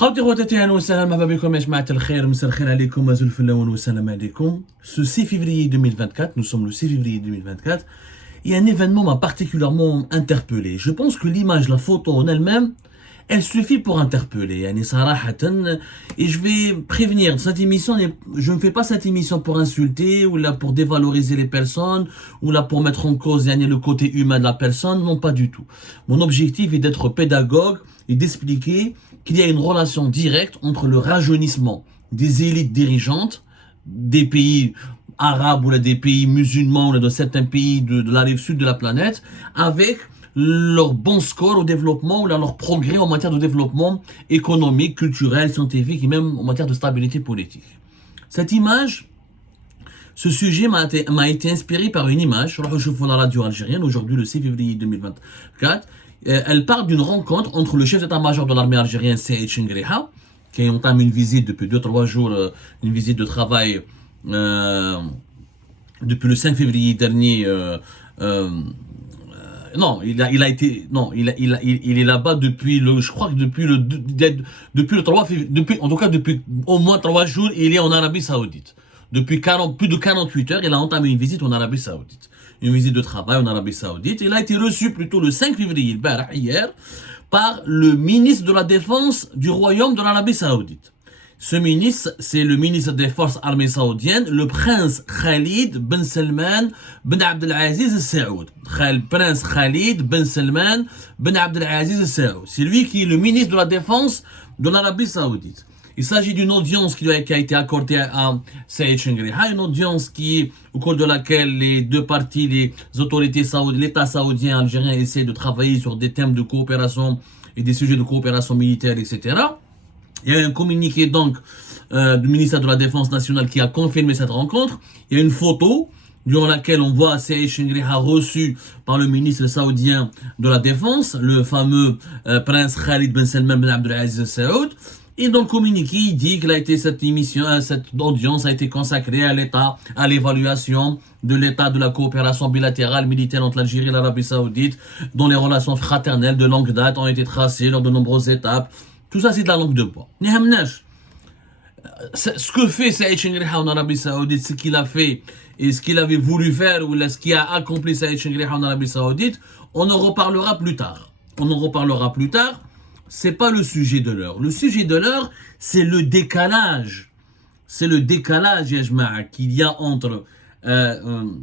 خوتي خواتاتي اهلا وسهلا مرحبا بكم يا جماعه الخير مساء الخير عليكم وزلف اللون والسلام عليكم. Ce 6 février 2024, nous sommes le 6 février 2024, et un événement m'a particulièrement interpellé. Je pense que l'image, la photo en elle-même, elle suffit pour interpeller. Yani sarahatan, et je vais prévenir, cette émission, je ne fais pas cette émission pour insulter ou là pour dévaloriser les personnes ou là pour mettre en cause yani, le côté humain de la personne, non pas du tout. Mon objectif est d'être pédagogue et d'expliquer qu'il y a une relation directe entre le rajeunissement des élites dirigeantes des pays arabes ou là, des pays musulmans ou là, de certains pays de la rive sud de la planète avec leur bon score au développement ou là, leur progrès en matière de développement économique, culturel, scientifique et même en matière de stabilité politique. Cette image, ce sujet m'a été inspiré par une image sur la radio algérienne aujourd'hui le 6 février 2024. Elle parle d'une rencontre entre le chef d'état-major de l'armée algérienne, Saïd Chengriha, qui entame une visite depuis 2-3 jours, une visite de travail depuis le 5 février dernier. Non, il est là-bas depuis je crois que depuis le 3 février, en tout cas depuis au moins 3 jours, il est en Arabie Saoudite. Depuis plus de 48 heures, il a entamé une visite en Arabie Saoudite. Une visite de travail en Arabie Saoudite. Il a été reçu plutôt le 5 février, hier, par le ministre de la Défense du Royaume de l'Arabie Saoudite. Ce ministre, c'est le ministre des Forces armées saoudiennes, le prince Khalid Ben Salman Ben Abdelaziz Saoud. Prince Khalid Ben Salman Ben Abdelaziz Saoud. C'est lui qui est le ministre de la Défense de l'Arabie Saoudite. Il s'agit d'une audience qui a été accordée à Saïd Chengriha, une audience au cours de laquelle les deux parties, les autorités saoudiennes, l'État saoudien et algérien essaient de travailler sur des thèmes de coopération et des sujets de coopération militaire, etc. Il y a un communiqué donc du ministère de la Défense nationale qui a confirmé cette rencontre. Il y a une photo durant laquelle on voit Saïd Chengriha reçu par le ministre saoudien de la Défense, le fameux prince Khalid Ben Salman Ben Abdelaziz Saoud. Et dans le communiqué, il dit que cette audience a été consacrée à l'État, à l'évaluation de l'état de la coopération bilatérale militaire entre l'Algérie et l'Arabie Saoudite, dont les relations fraternelles de longue date ont été tracées lors de nombreuses étapes. Tout ça, c'est de la langue de bois. Ce que fait Saïd Chengriha en Arabie Saoudite, ce qu'il a fait et ce qu'il avait voulu faire ou ce qui a accompli Saïd Chengriha en Arabie Saoudite, on en reparlera plus tard. C'est pas le sujet de l'heure. Le sujet de l'heure, c'est le décalage. C'est le décalage, Yajma'a, qu'il y a entre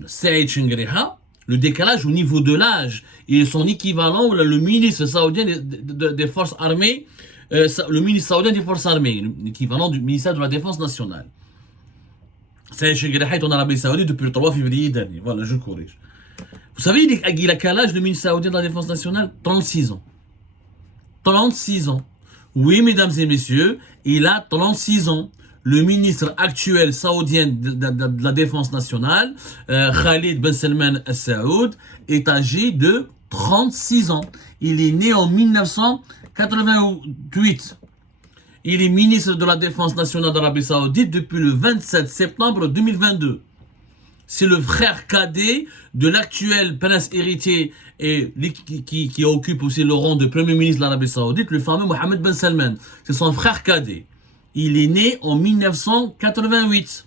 Saïd Chengriha, le décalage au niveau de l'âge et son équivalent, le ministre saoudien des forces armées, le ministre saoudien des forces armées, l'équivalent du ministère de la Défense nationale. Saïd Chengriha est en Arabie Saoudite depuis le 3 février dernier. Voilà, je corrige. Vous savez, il a quel âge le ministre saoudien de la Défense nationale? 36 ans. 36 ans. Oui, mesdames et messieurs, il a 36 ans. Le ministre actuel saoudien de la Défense nationale, Khalid Ben Salman Saoud, est âgé de 36 ans. Il est né en 1988. Il est ministre de la Défense nationale d'Arabie Saoudite depuis le 27 septembre 2022. C'est le frère cadet de l'actuel prince héritier et qui occupe aussi le rang de premier ministre de l'Arabie Saoudite, le fameux Mohammed Ben Salman. C'est son frère cadet. Il est né en 1988.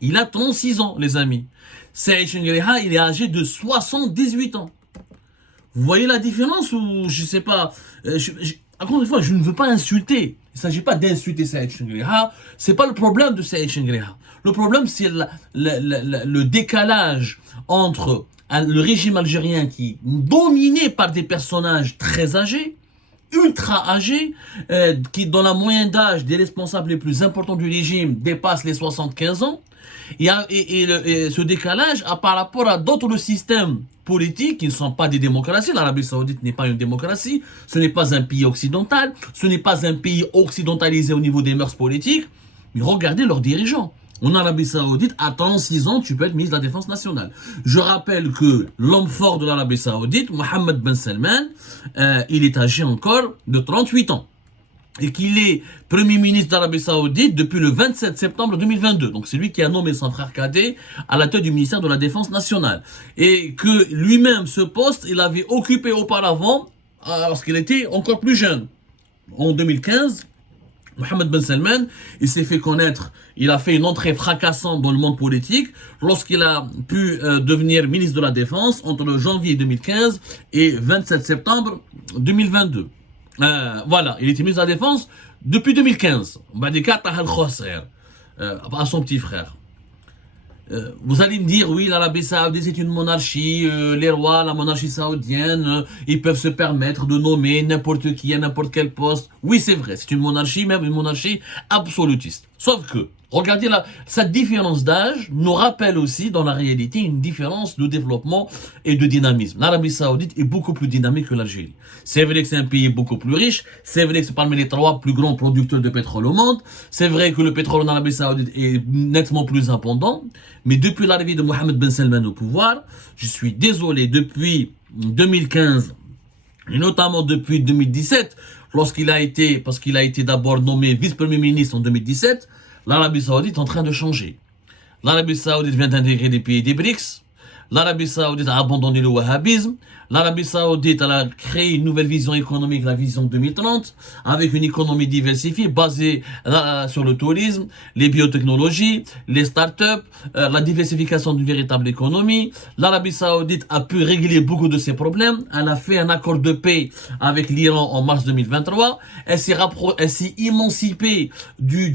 Il a 36 ans, les amis. Saïd Chengriha, il est âgé de 78 ans. Vous voyez la différence ou je sais pas. Encore une fois, je ne veux pas insulter. Il ne s'agit pas d'insulter Saïd Chengriha. C'est pas le problème de Saïd Chengriha. Le problème, c'est le décalage entre le régime algérien qui est dominé par des personnages très âgés, ultra âgés, qui dans la moyenne d'âge des responsables les plus importants du régime dépasse les 75 ans. Et ce décalage par rapport à d'autres systèmes politiques qui ne sont pas des démocraties. L'Arabie Saoudite n'est pas une démocratie, ce n'est pas un pays occidental, ce n'est pas un pays occidentalisé au niveau des mœurs politiques. Mais regardez leurs dirigeants. En Arabie Saoudite, à 36 ans, tu peux être ministre de la Défense nationale. Je rappelle que l'homme fort de l'Arabie Saoudite, Mohammed Ben Salman, il est âgé encore de 38 ans. Et qu'il est Premier ministre d'Arabie Saoudite depuis le 27 septembre 2022. Donc c'est lui qui a nommé son frère cadet à la tête du ministère de la Défense nationale. Et que lui-même, ce poste, il avait occupé auparavant, lorsqu'il était encore plus jeune. En 2015, Mohammed Ben Salman, il s'est fait connaître, il a fait une entrée fracassante dans le monde politique lorsqu'il a pu devenir ministre de la Défense entre le janvier 2015 et 27 septembre 2022. Voilà, il était ministre de la Défense depuis 2015. À son petit frère. Vous allez me dire, oui, l'Arabie Saoudite c'est une monarchie, les rois, la monarchie saoudienne, ils peuvent se permettre de nommer n'importe qui à n'importe quel poste. Oui, c'est vrai, c'est une monarchie, même une monarchie absolutiste. Sauf que, regardez là, cette différence d'âge nous rappelle aussi dans la réalité une différence de développement et de dynamisme. L'Arabie Saoudite est beaucoup plus dynamique que l'Algérie. C'est vrai que c'est un pays beaucoup plus riche, c'est vrai que c'est parmi les 3 plus grands producteurs de pétrole au monde, c'est vrai que le pétrole en Arabie Saoudite est nettement plus abondant, mais depuis l'arrivée de Mohammed Ben Salman au pouvoir, je suis désolé, depuis 2015, et notamment depuis 2017, parce qu'il a été d'abord nommé vice-premier ministre en 2017, l'Arabie Saoudite est en train de changer. L'Arabie Saoudite vient d'intégrer les pays des BRICS. L'Arabie Saoudite a abandonné le wahhabisme. L'Arabie Saoudite a créé une nouvelle vision économique, la vision 2030, avec une économie diversifiée basée sur le tourisme, les biotechnologies, les startups, la diversification d'une véritable économie. L'Arabie Saoudite a pu régler beaucoup de ses problèmes. Elle a fait un accord de paix avec l'Iran en mars 2023. Elle s'est émancipée du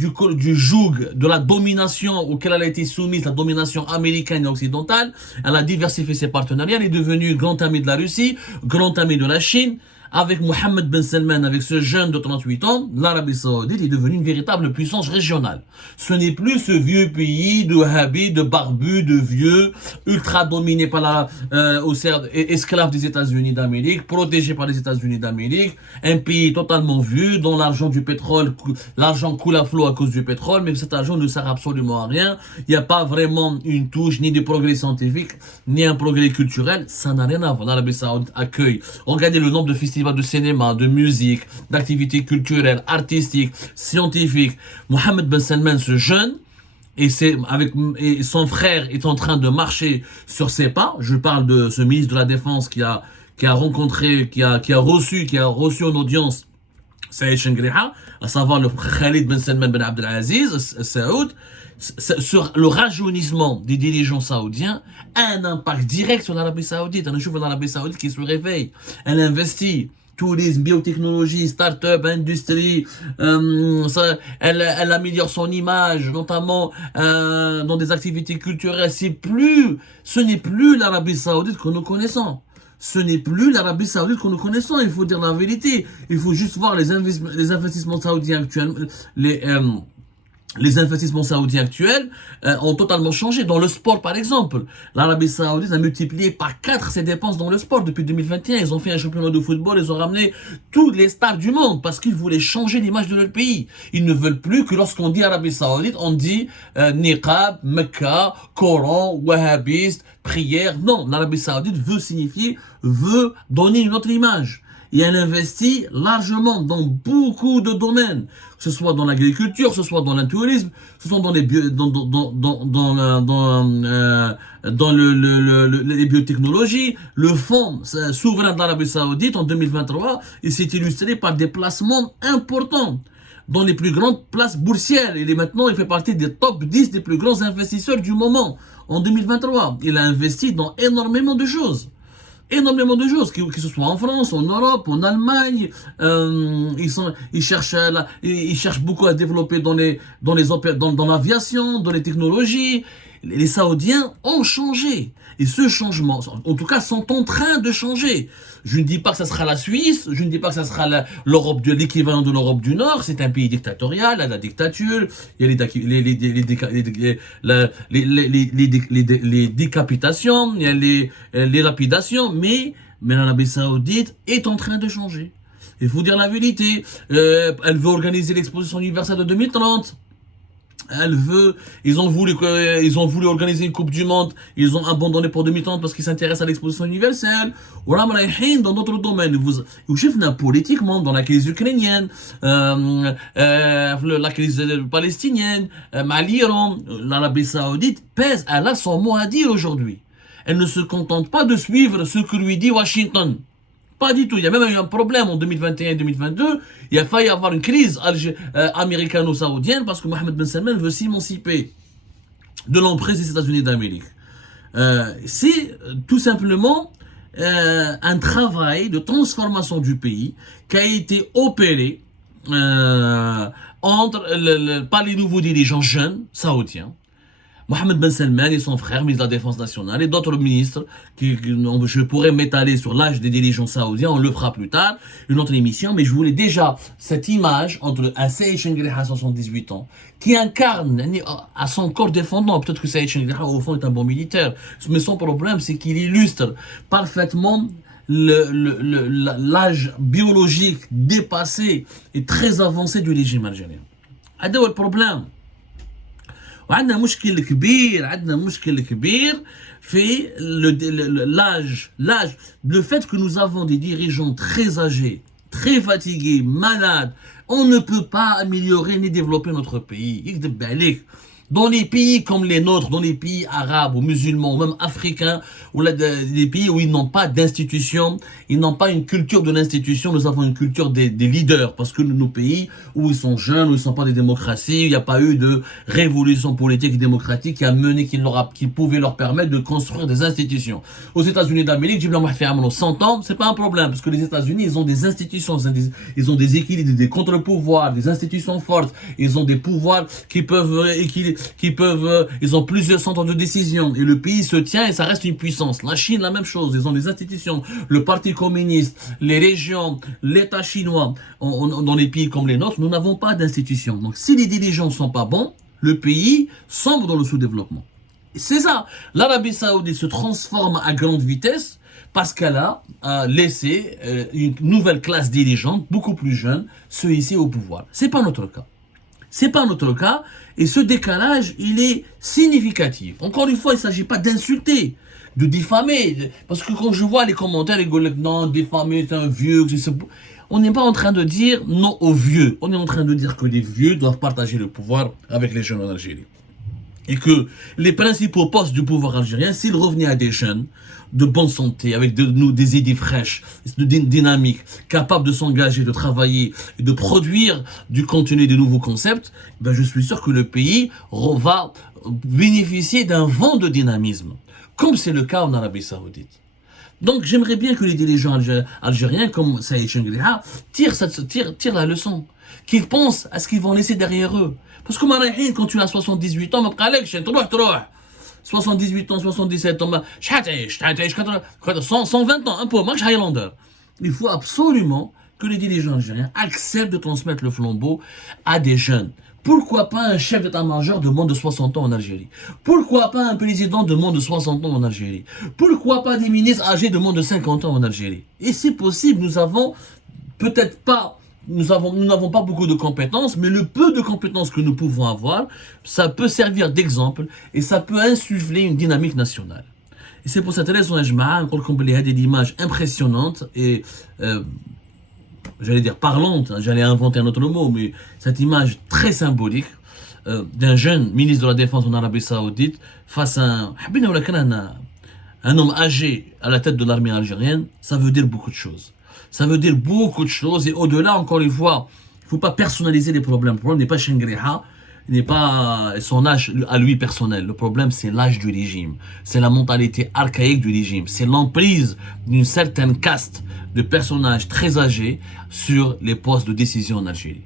joug de la domination auquel elle a été soumise, la domination américaine et occidentale. Elle a diversifié ses partenariats. Elle est devenue grand ami de la Russie, grand ami de la Chine. Avec Mohammed Ben Salman, avec ce jeune de 38 ans, l'Arabie Saoudite est devenue une véritable puissance régionale. Ce n'est plus ce vieux pays de wahhabis, de barbus, de vieux, ultra dominé par esclave des États-Unis d'Amérique, protégé par les États-Unis d'Amérique, un pays totalement vieux, dont l'argent du pétrole, l'argent coule à flot à cause du pétrole, mais cet argent ne sert absolument à rien. Il n'y a pas vraiment une touche, ni de progrès scientifique, ni un progrès culturel. Ça n'a rien à voir. L'Arabie Saoudite accueille. Regardez le nombre de festivals de cinéma, de musique, d'activités culturelles, artistiques, scientifiques. Mohammed Ben Salman, ce jeune, et son frère est en train de marcher sur ses pas. Je parle de ce ministre de la Défense qui a reçu en audience Saïd Chengriha, à savoir le Khalid Ben Salman Ben Abdelaziz Saoud. Sur le rajeunissement des dirigeants saoudiens a un impact direct sur l'Arabie Saoudite. On trouve l'Arabie Saoudite qui se réveille. Elle investit. Tourisme, biotechnologie, start-up, industrie, elle améliore son image, notamment dans des activités culturelles. Ce n'est plus l'Arabie Saoudite que nous connaissons. Ce n'est plus l'Arabie Saoudite que nous connaissons. Il faut dire la vérité. Il faut juste voir les investissements saoudiens actuels. Les investissements saoudiens actuels ont totalement changé. Dans le sport, par exemple, l'Arabie Saoudite a multiplié par 4 ses dépenses dans le sport depuis 2021. Ils ont fait un championnat de football, ils ont ramené tous les stars du monde parce qu'ils voulaient changer l'image de leur pays. Ils ne veulent plus que lorsqu'on dit Arabie Saoudite, on dit niqab, Mecca, Coran, wahhabiste, prière. Non, l'Arabie Saoudite veut donner une autre image. Et elle investit largement dans beaucoup de domaines, que ce soit dans l'agriculture, que ce soit dans le tourisme, que ce soit dans les les biotechnologies. Le fonds souverain de l'Arabie Saoudite en 2023, il s'est illustré par des placements importants dans les plus grandes places boursières. Maintenant, il fait partie des top 10 des plus grands investisseurs du moment en 2023. Il a investi dans énormément de choses. Que ce soit en France, en Europe, en Allemagne, ils cherchent beaucoup à développer dans l'aviation, dans les technologies. Les Saoudiens ont changé. Et ce changement, en tout cas, sont en train de changer. Je ne dis pas que ça sera la Suisse, je ne dis pas que ça sera l'équivalent de l'Europe du Nord. C'est un pays dictatorial, il y a la dictature, il y a les décapitations, il y a les lapidations, mais l'Arabie Saoudite est en train de changer. Il faut dire la vérité. Elle veut organiser l'exposition universelle de 2030. Ils ont voulu organiser une Coupe du Monde, ils ont abandonné pour 2030 parce qu'ils s'intéressent à l'exposition universelle. Dans d'autres domaines, politiquement, dans la crise ukrainienne, la crise palestinienne, l'Iran, l'Arabie Saoudite pèse, elle a son mot à dire aujourd'hui. Elle ne se contente pas de suivre ce que lui dit Washington. Pas du tout. Il y a même eu un problème en 2021-2022. Il a failli avoir une crise américano-saoudienne parce que Mohammed Ben Salman veut s'émanciper de l'emprise des États-Unis d'Amérique. C'est tout simplement un travail de transformation du pays qui a été opéré par les nouveaux dirigeants jeunes saoudiens. Mohammed Ben Salman et son frère, ministre de la Défense nationale, et d'autres ministres, je pourrais m'étaler sur l'âge des dirigeants saoudiens, on le fera plus tard, une autre émission, mais je voulais déjà cette image entre un Saïd Chengriha à 78 ans, qui incarne à son corps défendant, peut-être que Saïd Chengriha au fond est un bon militaire, mais son problème c'est qu'il illustre parfaitement l'âge biologique dépassé et très avancé du régime algérien. C'est le problème. وعندنا مشكل كبير في l'âge, le fait que nous avons des dirigeants très âgés, très fatigués, malades. On ne peut pas améliorer ni développer notre pays. Dans les pays comme les nôtres, dans les pays arabes ou musulmans, ou même africains, ou des pays où ils n'ont pas d'institution, ils n'ont pas une culture de l'institution, nous avons une culture des leaders, parce que nos pays où ils sont jeunes, où ils ne sont pas des démocraties, il n'y a pas eu de révolution politique et démocratique qui a mené, qui pouvait leur permettre de construire des institutions. Aux États-Unis d'Amérique, 100 ans, c'est pas un problème, parce que les États-Unis, ils ont des institutions, ils ont des équilibres, des contre-pouvoirs, des institutions fortes, ils ont des pouvoirs qui peuvent ils ont plusieurs centres de décision et le pays se tient et ça reste une puissance. La Chine, la même chose, ils ont des institutions, le Parti communiste, les régions, l'État chinois, dans les pays comme les nôtres, nous n'avons pas d'institutions. Donc si les dirigeants ne sont pas bons, le pays sombre dans le sous-développement. C'est ça. L'Arabie Saoudite se transforme à grande vitesse parce qu'elle a laissé une nouvelle classe dirigeante, beaucoup plus jeune, se hisser au pouvoir. C'est pas notre cas. C'est pas notre cas, et ce décalage, il est significatif. Encore une fois, il ne s'agit pas d'insulter, de diffamer, parce que quand je vois les commentaires, les gars, non, diffamer, c'est un vieux, on n'est pas en train de dire non aux vieux, on est en train de dire que les vieux doivent partager le pouvoir avec les jeunes en Algérie. Et que les principaux postes du pouvoir algérien, s'ils revenaient à des jeunes de bonne santé, avec des idées fraîches, dynamiques, capables de s'engager, de travailler, et de produire du contenu, de nouveaux concepts, ben je suis sûr que le pays va bénéficier d'un vent de dynamisme, comme c'est le cas en Arabie Saoudite. Donc j'aimerais bien que les dirigeants algériens, comme Saïd Chengriha, tirent la leçon, qu'ils pensent à ce qu'ils vont laisser derrière eux. Parce que quand tu as 78 ans, 78 ans, 77 ans, 120 ans, un peu, Max Highlander. Il faut absolument que les dirigeants algériens acceptent de transmettre le flambeau à des jeunes. Pourquoi pas un chef d'état-major de moins de 60 ans en Algérie? Pourquoi pas un président de moins de 60 ans en Algérie? Pourquoi pas des ministres âgés de moins de 50 ans en Algérie? Et c'est possible, nous avons peut-être pas... Nous n'avons pas beaucoup de compétences, mais le peu de compétences que nous pouvons avoir, ça peut servir d'exemple et ça peut insuffler une dynamique nationale. Et c'est pour cette raison, je m'ai des images impressionnantes et, j'allais dire parlante, j'allais inventer un autre mot, mais cette image très symbolique d'un jeune ministre de la Défense en Arabie Saoudite face à un homme âgé à la tête de l'armée algérienne, ça veut dire beaucoup de choses. Ça veut dire beaucoup de choses et au-delà, encore une fois, il ne faut pas personnaliser les problèmes. Le problème n'est pas Chengriha, n'est pas son âge à lui personnel. Le problème, c'est l'âge du régime. C'est la mentalité archaïque du régime. C'est l'emprise d'une certaine caste de personnages très âgés sur les postes de décision en Algérie.